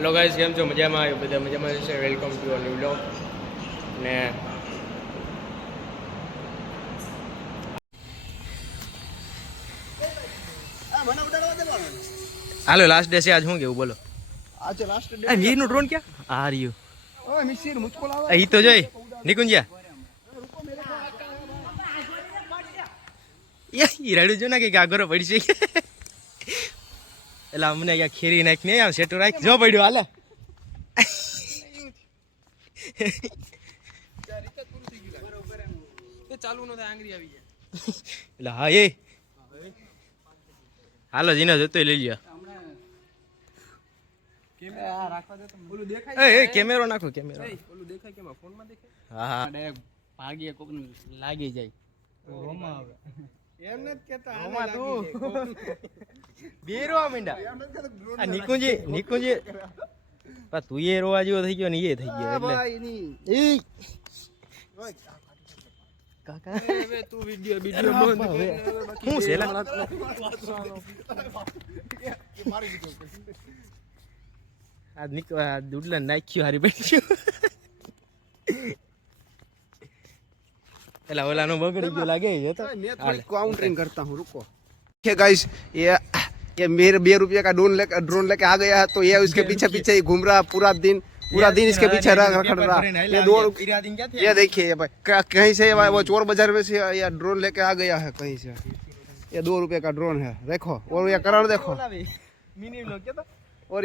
Hello guys, કેમ છો? મજામાં આવ્યો? બધા મજામાં છે. Welcome to new vlog. ને હાલો, લાસ્ટ ડે છે આજ. શું કેવું બોલો? આજે લાસ્ટ ડે. મીર નું ડ્રોન ક્યાં આ રહ્યું? ઓય મિસિર મુझको લાવા. ઈ તો જોઈ નિકુંજ્યા ઈ રાડું જો ના કે આગળ પડશે. એટલે અમને અહીંયા ખેરી નાખ ને આમ સેટો રાખ જો પડ્યો હાલે. ચાલુ નો થાય આંગળી આવી જાય. એટલે હા એ હાલો જીનો જતો લઈ લ્યો. કેમેરો નાખો કેમેરો. ઓલું દેખાય કેમાં ફોનમાં દેખાય? હા હા ડાયરેક્ટ ભાગીએ કોક લાગી જાય. રોમા આવે એમને જ કેતા રોમા તું બેરવા માંડા. આ નિકુંજી પા તું એ રોવા જેવો થઈ ગયો ને એ થઈ ગયો એટલે એ કાકા હવે તું વિડિયો બંધ હું છે લા મારી દીધો. આ દુડલા નાખ્યું હારી બેઠ્યું. एला ओला नो बगड़ी गयो लागे ये तो मैं थोड़ी काउंटरिंग करता हूँ रुको. क्या गाइस ये मेरे 2 रुपये का ड्रोन लेके आ गया है तो ये उसके पीछे पीछे ही घूम रहा पूरा दिन इसके पीछे रखड़ रहा. ये 2 ये देखिए ये भाई कहीं से वो चोर बाजार में से ये ड्रोन लेके आ गया है कहीं से. ये 2 रुपये का ड्रोन है देखो. और ये कलर देखो और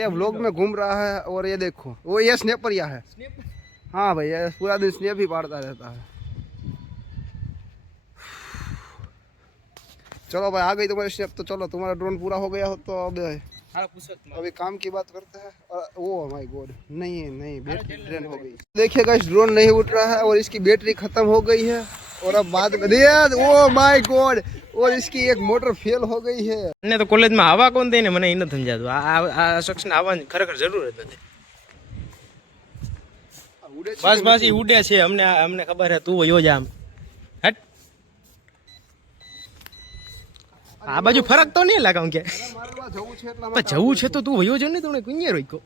ये व्लॉग में घूम रहा है. और ये देखो वो ये स्नैपरिया है. हाँ भाई ये पूरा दिन स्नैप ही पाड़ता रहता है. चलो भाई आ गई तुम्हारी स्नैप तो चलो तुम्हारा ड्रोन पूरा हो गया हो तो अब अभी काम की बात करते हैं. ओ माय गॉड नहीं बैटरी ड्रेन हो गई. देखिए गाइस ड्रोन नहीं उठ रहा है और इसकी बैटरी खत्म हो गई है. और अब बाद में ओ माय गॉड और इसकी एक मोटर फेल हो गई है. ने तो कॉलेज में हवा कौन दे ने મને ઈ ન સમજાતું. આ શખ્સ ને આવવાની ખરેખર જરૂર જ નથી. બસ ઈ ઉડે છે. અમને ખબર હે તું વયો જા. હટ આ બાજુ ફરક તો નહીં લાગે કે જવું છે તો તું વયો જ ને. તું કુંજે રોક્યો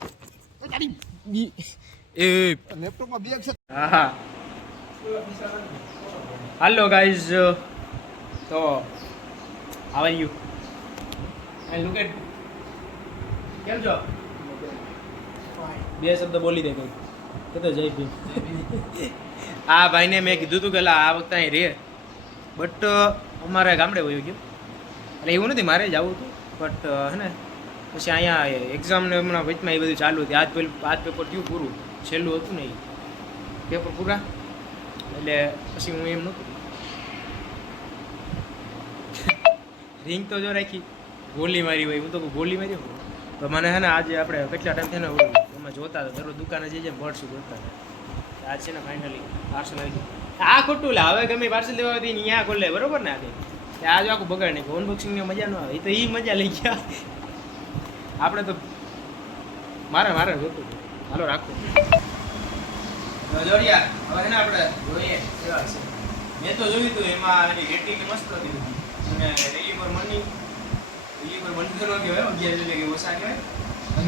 એ લેપટોપમાં બેગ છે. હા હાલો ગાઈઝ તો how are you and look at કેમ છો? બે શબ્દ બોલી દે કઈ તો જય ભીમ. આ ભાઈને મેં કીધું હતું કે આ વખતે અહીં રે બટ અમારે ગામડે વયો ગયો. એટલે એવું નથી મારે જ આવું હતું બટ હે ને પછી અહીંયા એક્ઝામ ને હમણાં વચમાં એ બધું ચાલુ હતી. આજ પેપર થયું પૂરું છેલ્લું હતું ને એ પેપર પૂરા એટલે પછી હું એમ નહોતું. રિંગ તો જો રાખી ગોલી મારી હોય. હું તો ગોલી મારી તો મને હે ને આજે આપણે કેટલા ટાઈમ થઈને એમાં જોતા હતા દરરોજ દુકાને જઈએ ભરશું જોતા હતા. આજ છે ને ફાઇનલી પાર્સલ આવી ગયું. આ ખોટું લે હવે ગમે પાર્સલ દેવા હોય અહીંયા ખોલે બરોબર ને. આજે આખું બગાડ નહીં. અનબોક્સિંગની મજા ન આવે. એ તો એ મજા લઈ ગયા આપણે તો. મારે જોતું હાલો રાખો જોડિયા. હવે ને આપણે જોઈએ કેવા છે. મેં તો જોયું હતું એમાં એની રેટિંગ મસ્ત હતી અને રેલી પર મની કરો કહેવાય 11 રૂપિયા કે ઓછા કહેવાય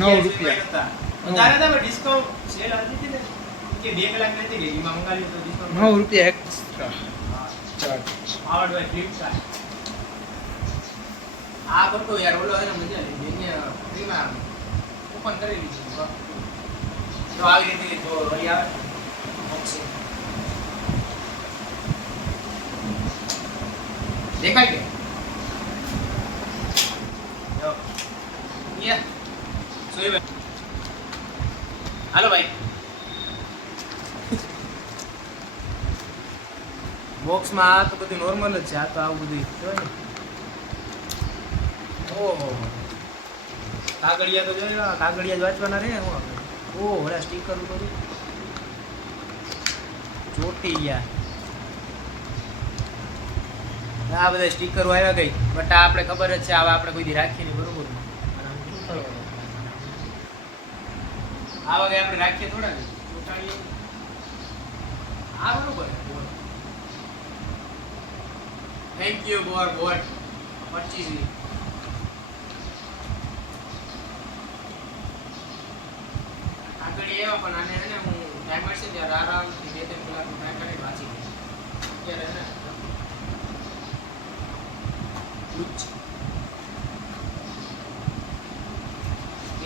9 રૂપિયા હતા. વધારે હતા ડિસ્કાઉન્ટ સેલ હતી ને કે 2 કલાક નથી ગઈ એમાં મંગાવ્યું તો ડિસ્કાઉન્ટ 9 રૂપિયા extra charge powered by Flipkart. આ કરતો યાર ઓલો એને મજા આવી એને ફ્રીમાં ઓપન કરી લીધું તો આવી રીતે તો રહી આવે બોક્સિંગ દેખાય કે જો યે સોઈ ભાઈ હાલો ભાઈ બોક્સમાં આ તો બધું નોર્મલ જ છે. આ તો આવું બધું જોઈ ને. ઓહો કાગળિયા તો જોઈ કાગળિયા જ વાંચવાના રહે. હું આપણે ઓહ ઓલા સ્ટીકર બધું ચોટી ગયા. આ બધા સ્ટીકરો આવ્યા ગઈ બટ આપણે ખબર જ છે આવા આપણે કોઈ દી રાખીએ નહીં બરોબર. આવા કઈ આપણે રાખીએ થોડા ને ચોટાડીએ આ બરોબર. થેન્ક યુ બોર 25 લેવા પણ આને હે ને હું ટાઈમ મળશે ત્યારે આરામથી 2-3 કલાકનો ટાઈમ કાઢી વાંચી લઈશ. અત્યારે હે ને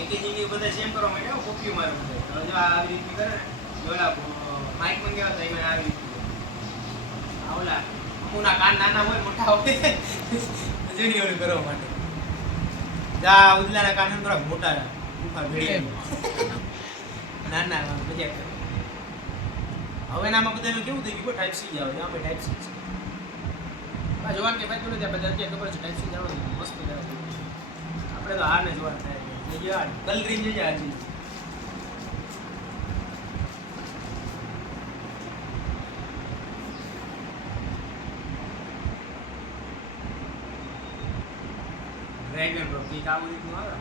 એકી જિંદગી બધા સેમ કરવા માંડ્યા કોપીઓ મારે બધા. હવે જો આવી રીતની કરે ને ઓલા માઇક મંગાવ્યા હતા એમાં આવી રીતની ઓલા અમુના કાન નાના હોય મોટા હોય જેની ઓલું કરવા માટે જા ઉદલાના કાન થોડા મોટા ઉફા ભેળી નાના મજાક કરે. હવે નામાં બધાનું કેવું થઈ ગયું ટાઈપ સી આવે આમાં ટાઈપ સી છે આ જોવાનું કે ભાઈ નથી બધા અત્યારે ખબર છે ટાઈપ સી જવાનું મસ્ત જવાનું આપણે તો હારને જોવાનું થાય કલરીન જોઈએ આજે ડ્રેગન બ્રો કી કામ રીતનું આવે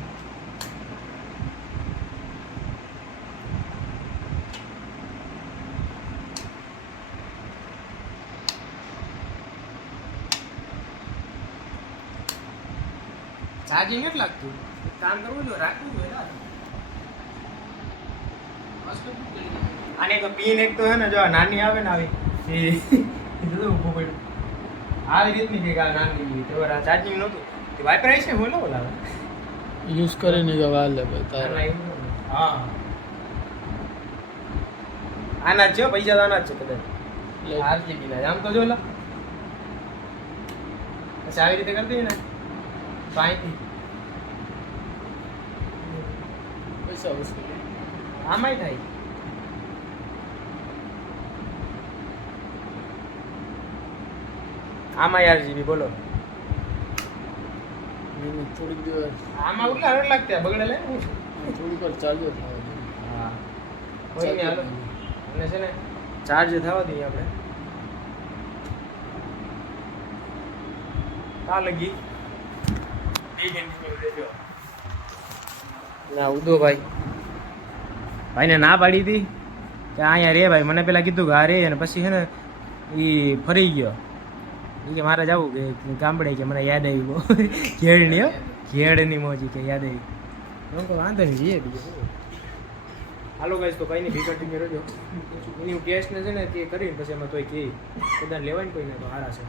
ચાર્જિંગ કેટલું લાગતું કામ કરવું જોઈએ રાખવું જોઈએ આને તો પીન એક તો હે ને જો નાની આવે ને આવી એ જોયું ઊભું પડ્યું આવી રીતની કંઈક આ નાની તો ચાર્જિંગ નહોતું તે વાઇપર આવી છે બોલો બોલાવે યુઝ કરીને કે વાર લે ભાઈ તારે હા આના જ છે પૈસા તો આના જ છે કદાચ આરજીબી ના આમ તો જો લા પછી આવી રીતે કરી દઈએ ને તો અહીંથી પૈસા વસૂલ આમાંય થાય આમાં યાર જીબી બોલો થોડીક દિવસ આમાં ઉટલા રડ લાગતા બગડે લે થોડીક વાર ચાલ્યો થવા દે હા કોઈ નહીં હાલો અને છે ને ચાર્જ થવા દઈએ આપણે આ લગી ના ઉદો ભાઈને ના પાડી હતી કે અહીંયા રે ભાઈ મને પેલા કીધું કે આ રે અને પછી છે ને એ ફરી ગયો એ કે મારે જવું કે ગામડે કે મને યાદ આવી ગયો ઘેડની ઘેડની મોજી કે યાદ આવી હું કહું વાંધો નહીં જઈએ બીજો હાલો ગાઈસ તો કંઈ નહીં ભીકટીને રહેજો એની હું ટેસ્ટને છે ને તે કરીને પછી એમાં તોય કહે બધાને લેવાય ને કોઈને તો સારા છે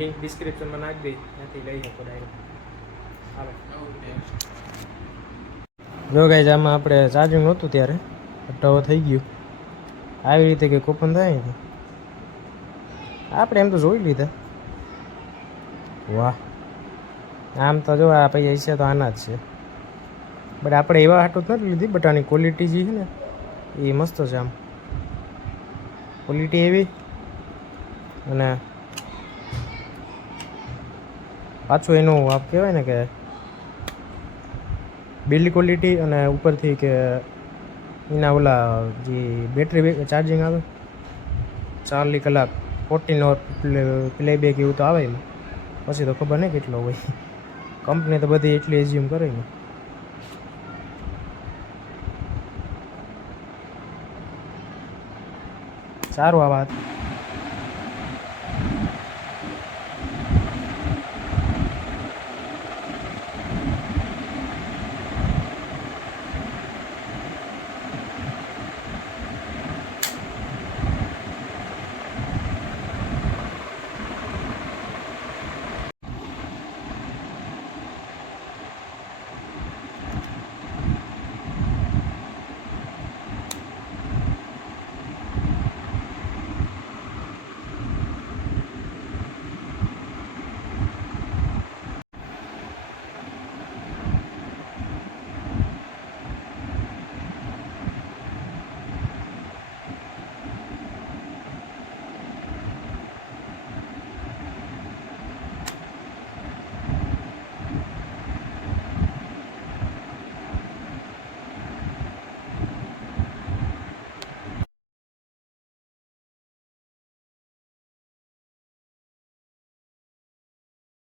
લિંક ડિસ્ક્રિપ્શનમાં નાખી દઈ ત્યાંથી લઈ શકો ડાયરેક્ટ હાલો જો ગાઈસ આમાં આપણે ચાર્જિંગ નહોતું ત્યારે ટવો થઈ ગયું આવી રીતે કંઈક ઓપન થાય ને આપણે એમ તો જોઈ લીધા વાહ આમ તો જો આ પૈસા છે તો આના જ છે બટ આપણે એવા હાટું જ નથી લીધી બટ આની ક્વોલિટી જે છે ને એ મસ્ત છે આમ ક્વોલિટી એવી અને પાછું એનું આપ કહેવાય ને કે બિલ્ડ ક્વોલિટી અને ઉપરથી કે એના ઓલા જે બેટરી ચાર્જિંગ આવે 4 કલાક 14 અવર પ્લેબેક એવું તો આવે એમાં પછી તો ખબર નહીં કેટલો હોય કંપની તો બધી એટલી એઝ્યુમ કરે ને સારું આ વાત